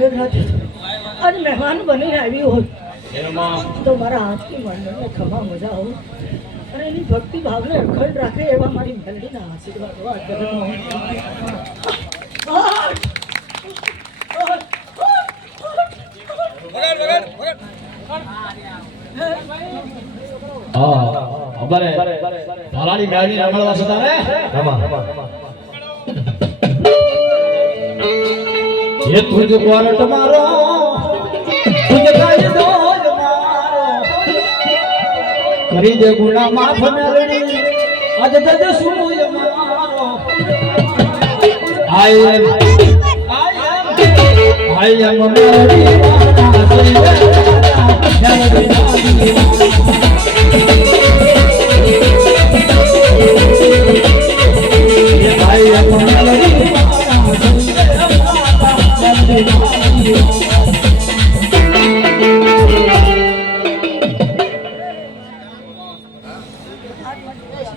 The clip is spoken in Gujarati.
મેઘરાજ આજ મહેમાન બનીને આવ્યું હોત તો મારા હાથથી મંડળને ખમા મજા આવું અને એની ભક્તિ ભાવને અખંડ રાખે એવા મારી મેલડીના આશીર્વાદ ये तुझ कोरट मारो तुझ काज दोज मारो करी दे गुना माफ मेलडी अज तज सूज मारो आई एम मेलडी वाला सही आई एम मेलडी